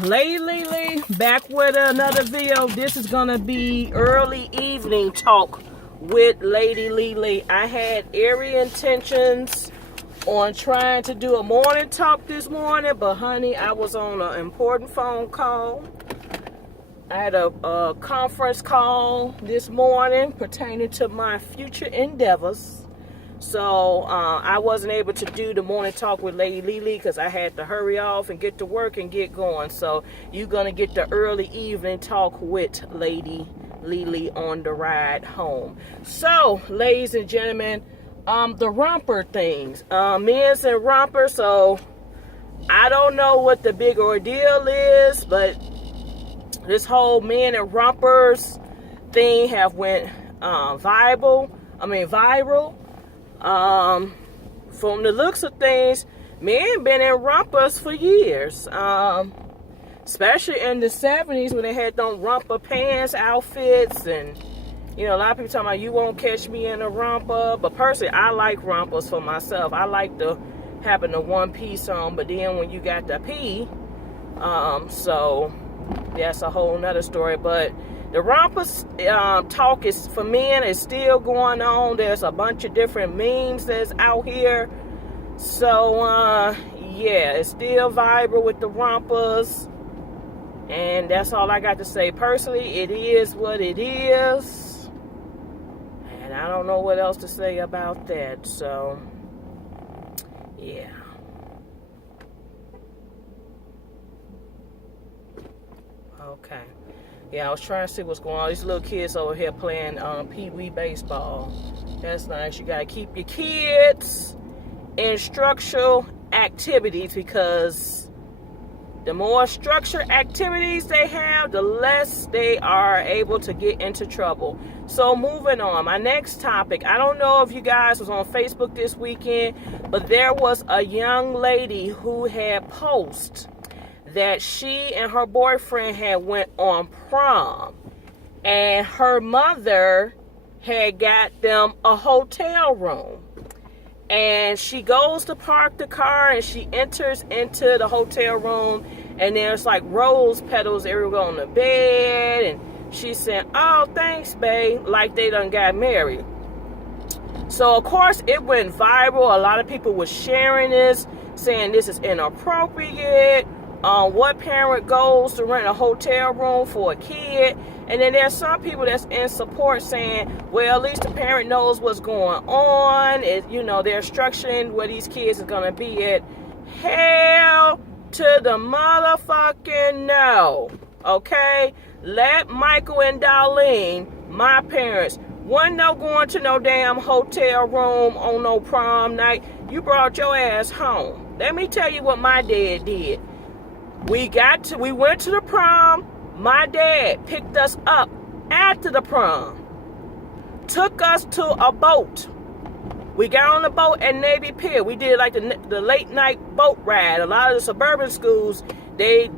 Lady LeLe back with another video. This is gonna be early evening talk with Lady LeLe. I had every intentions on trying to do a morning talk this morning, but honey, I was on an important phone call. I had a conference call this morning pertaining to my future endeavors. So I wasn't able to do the morning talk with Lady LeLe because I had to hurry off and get to work and get going. So you're going to get the early evening talk with Lady LeLe on the ride home. So, ladies and gentlemen, the romper things. Men's and romper. So I don't know what the big ordeal is, but this whole men and rompers thing have went viral. From the looks of things, men been in rompers for years. Especially in the 70s when they had them romper pants outfits, and you know, a lot of people talking about you won't catch me in a romper. But personally, I like rompers for myself. I like the having the one piece on, but then when you got the P, so that's a whole nother story. But the rompers talk is for men is still going on. There's a bunch of different memes that's out here. So yeah, it's still vibrant with the rompers. And that's all I got to say. Personally, it is what it is. And I don't know what else to say about that. So yeah. Okay. Yeah, I was trying to see what's going on. These little kids over here playing pee-wee baseball. That's nice. You got to keep your kids in structural activities, because the more structured activities they have, the less they are able to get into trouble. So moving on. My next topic. I don't know if you guys was on Facebook this weekend, but there was a young lady who had posted that she and her boyfriend had went on prom, and her mother had got them a hotel room, and she goes to park the car and she enters into the hotel room, and there's like rose petals everywhere on the bed, and she said, "Oh, thanks, babe," like they done got married. So of course it went viral. A lot of people were sharing this, saying this is inappropriate. What parent goes to rent a hotel room for a kid? And then there's some people that's in support saying, well, at least the parent knows what's going on. You know, they're structuring where these kids are going to be at. Hell to the motherfucking no. Okay? Let Michael and Darlene, my parents, wasn't no going to no damn hotel room on no prom night. You brought your ass home. Let me tell you what my dad did. We went to the prom. My dad picked us up after the prom, took us to a boat. We got on the boat at Navy Pier. We did like the late night boat ride. A lot of the suburban schools, they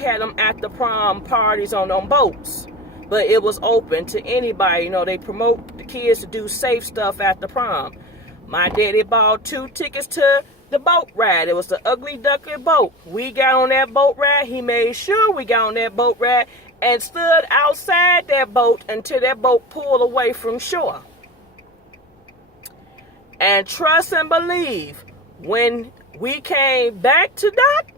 had them at the prom parties on them boats, but it was open to anybody. You know, they promote the kids to do safe stuff at the prom. My daddy bought 2 tickets to the boat ride. It was the Ugly Duckling boat. We got on that boat ride. He made sure we got on that boat ride and stood outside that boat until that boat pulled away from shore. And trust and believe, when we came back to dock,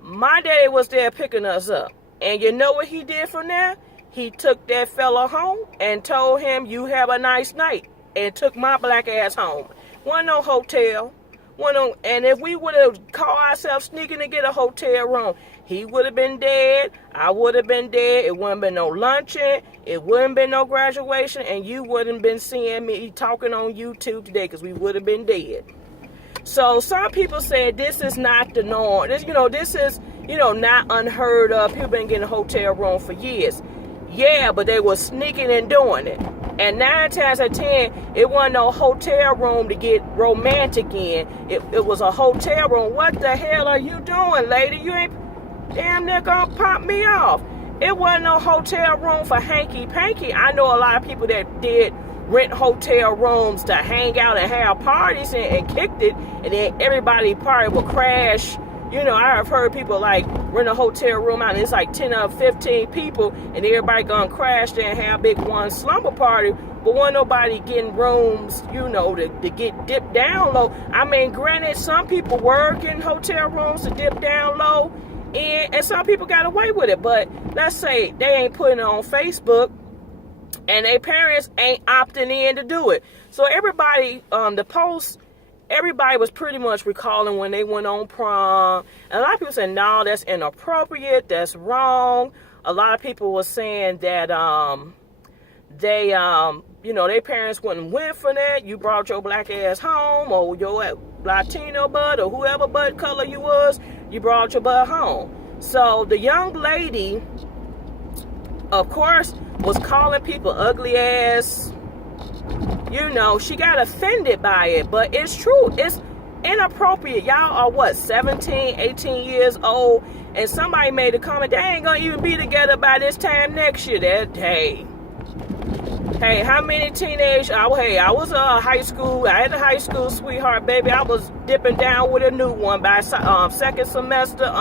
my daddy was there picking us up. And you know what he did from there? He took that fella home and told him, "You have a nice night," and took my black ass home. Wasn't no hotel. And if we would have caught ourselves sneaking to get a hotel room, he would have been dead. I would have been dead. It wouldn't been no luncheon. It wouldn't been no graduation. And you wouldn't been seeing me talking on YouTube today, because we would have been dead. So some people said this is not the norm. This is, not unheard of. People been getting a hotel room for years. Yeah, but they were sneaking and doing it. And 9 times out of 10, it wasn't no hotel room to get romantic in. It was a hotel room. What the hell are you doing, lady? You ain't damn near gonna pop me off. It wasn't no hotel room for hanky-panky. I know a lot of people that did rent hotel rooms to hang out and have parties and kicked it. And then everybody probably would crash, You know, I have heard people like rent a hotel room out and it's like 10 or 15 people and everybody gonna crash there and have a big one slumber party, but wasn't nobody getting rooms, you know, to get dipped down low. I mean, granted, some people were getting hotel rooms to dip down low, and some people got away with it, but let's say they ain't putting it on Facebook and their parents ain't opting in to do it. So everybody, the post, everybody was pretty much recalling when they went on prom. And a lot of people said, no, that's inappropriate, that's wrong. A lot of people were saying that they, you know, their parents wouldn't win for that. You brought your black ass home, or your Latino bud, or whoever bud color you was, you brought your bud home. So the young lady, of course, was calling people ugly ass. You know, she got offended by it, but it's true. It's inappropriate. Y'all are what, 17, 18 years old, and somebody made a comment, they ain't gonna even be together by this time next year. That, hey, how many teenage, I was high school, I had a high school sweetheart, baby. I was dipping down with a new one by second semester,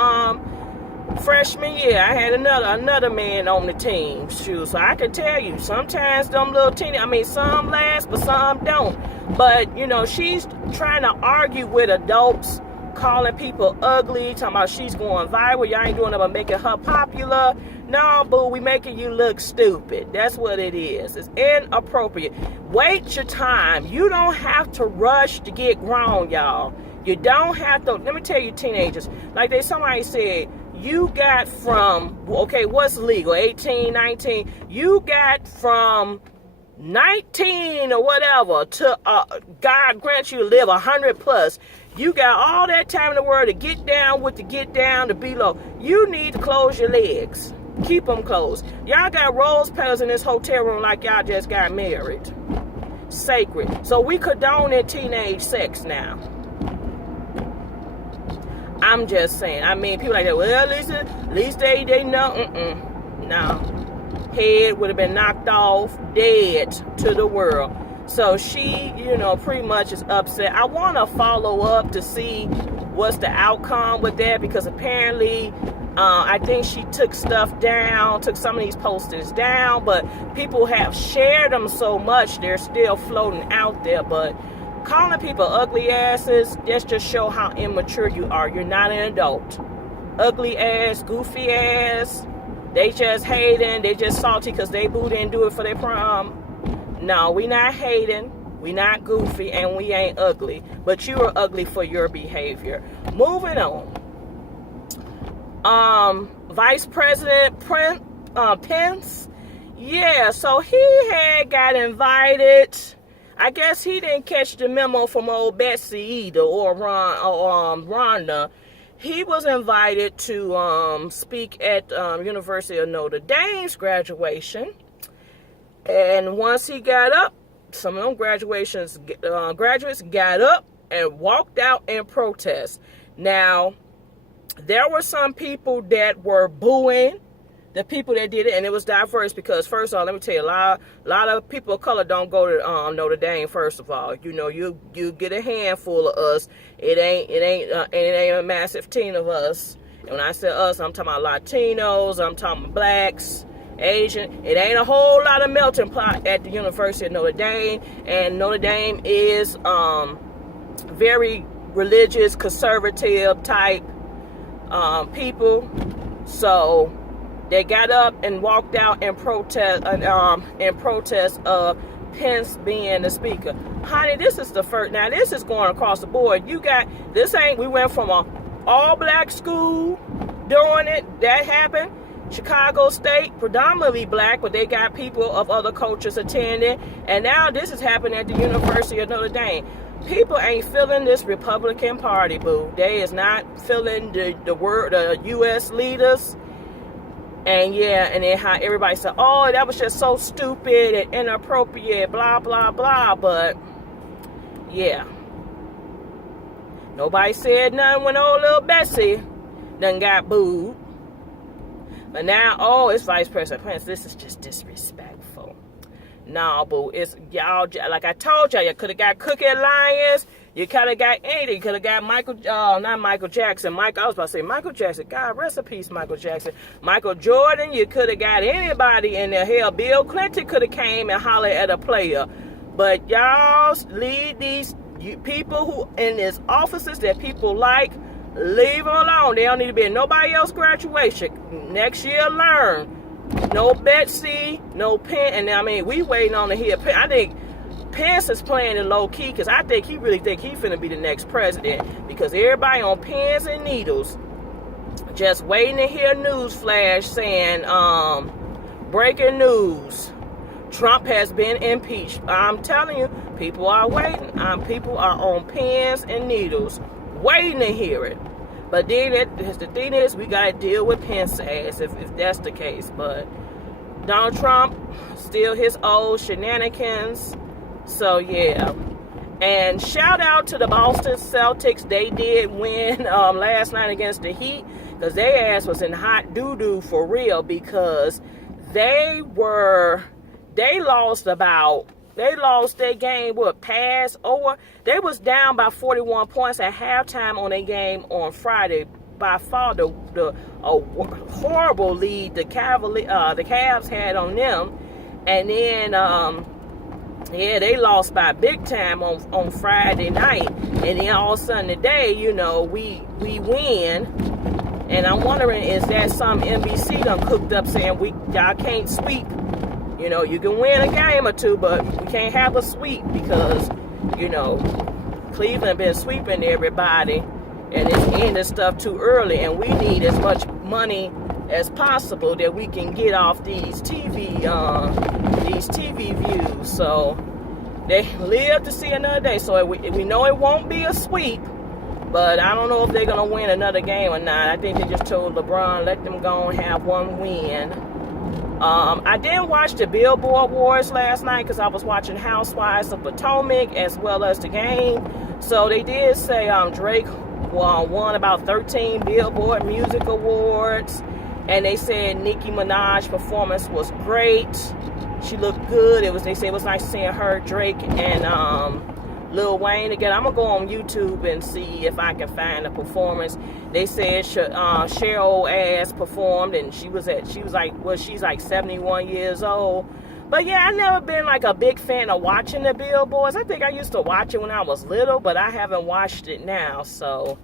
freshman year. I had another man on the team. Shoot, so I can tell you, sometimes them little some last, but some don't. But you know, she's trying to argue with adults, calling people ugly, talking about she's going viral. Y'all ain't doing nothing but making her popular. No, boo, we making you look stupid. That's what it is. It's inappropriate. Wait your time. You don't have to rush to get grown, y'all. You don't have to. Let me tell you, teenagers, like somebody said, you got from, okay, what's legal, 18, 19, you got from 19 or whatever to God grant you to live 100 plus. You got all that time in the world to get down with the get down, to be low. You need to close your legs. Keep them closed. Y'all got rose petals in this hotel room like y'all just got married. Sacred. So we condone teenage sex now. I'm just saying. I mean, people like that, well, at least they know. No. Head would have been knocked off, dead to the world. So she, you know, pretty much is upset. I want to follow up to see what's the outcome with that, because apparently I think she took stuff down, took some of these posters down, but people have shared them so much, they're still floating out there. But calling people ugly asses, that's just show how immature you are. You're not an adult. Ugly ass, goofy ass, they just hating, they just salty because they boo didn't do it for their prom. No, we not hating, we not goofy, and we ain't ugly. But you are ugly for your behavior. Moving on. Vice President Pence, yeah, so he had got invited. I guess he didn't catch the memo from old Betsy either, or Rhonda. He was invited to speak at University of Notre Dame's graduation. And once he got up, some of them graduates got up and walked out in protest. Now, there were some people that were booing the people that did it, and it was diverse because, first of all, let me tell you, a lot of people of color don't go to Notre Dame. First of all, you know, you get a handful of us. It ain't a massive team of us. And when I say us, I'm talking about Latinos, I'm talking about blacks, Asian. It ain't a whole lot of melting pot at the University of Notre Dame, and Notre Dame is very religious, conservative type people. So they got up and walked out in protest of Pence being the speaker. Honey, this is the first. Now this is going across the board. You got this. We went from a all black school doing it. That happened. Chicago State, predominantly black, but they got people of other cultures attending. And now this is happening at the University of Notre Dame. People ain't feeling this Republican Party, boo. They is not feeling the U.S. leaders. And yeah, and then how everybody said, oh, that was just so stupid and inappropriate, blah, blah, blah. But yeah. Nobody said nothing when old little Bessie done got booed. But now, oh, it's Vice President Pence. This is just disrespectful. No, boo, it's y'all, like I told y'all, you could have got Cookie Alliance. You could have got anything. You could have got not Michael Jackson. I was about to say Michael Jackson. God, rest in peace, Michael Jackson. Michael Jordan, you could have got anybody in there. Hell, Bill Clinton could have came and hollered at a player. But y'all leave these people who in these offices that people like, leave them alone. They don't need to be in nobody else's graduation. Next year, learn. No Betsy, no Penn. And I mean, we waiting on to hear Penn. I think Pence is playing it low key because I think he really think he finna be the next president, because everybody on pins and needles just waiting to hear news flash saying breaking news, Trump has been impeached. I'm telling you, people are waiting. People are on pins and needles waiting to hear it. But then the thing is, we gotta deal with Pence's ass if that's the case. But Donald Trump, still his old shenanigans. So yeah, and shout out to the Boston Celtics. They did win last night against the Heat, because their ass was in hot doo-doo for real, because they lost their game pass over. They was down by 41 points at halftime on their game on Friday. By far a horrible lead the Cavs had on them, and then yeah, they lost by big time on Friday night. And then all of a sudden today, we win. And I'm wondering, is that some NBC done cooked up saying y'all can't sweep? You can win a game or two, but we can't have a sweep because, Cleveland been sweeping everybody. And it's ending stuff too early. And we need as much money as possible that we can get off these TV views. So they live to see another day. So we know it won't be a sweep, but I don't know if they're gonna win another game or not. I think they just told LeBron, let them go and have one win. I didn't watch the Billboard Awards last night because I was watching Housewives of Potomac as well as the game. So they did say Drake won about 13 Billboard Music Awards. And they said Nicki Minaj's performance was great. She looked good. They said it was nice seeing her, Drake, and Lil Wayne again. I'm gonna go on YouTube and see if I can find a performance. They said Cheryl ass performed, and she's like 71 years old. But yeah, I've never been like a big fan of watching the Billboards. I think I used to watch it when I was little, but I haven't watched it now. So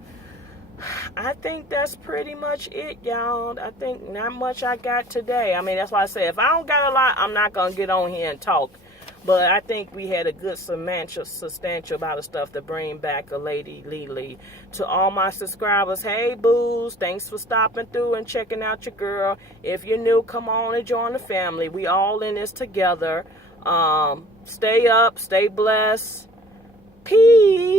I think that's pretty much it, y'all. I think not much I got today. I mean, that's why I say if I don't got a lot, I'm not going to get on here and talk. But I think we had a good substantial amount of stuff to bring back a Lady LeLe. To all my subscribers, hey, boos, thanks for stopping through and checking out your girl. If you're new, come on and join the family. We all in this together. Stay up, stay blessed. Peace.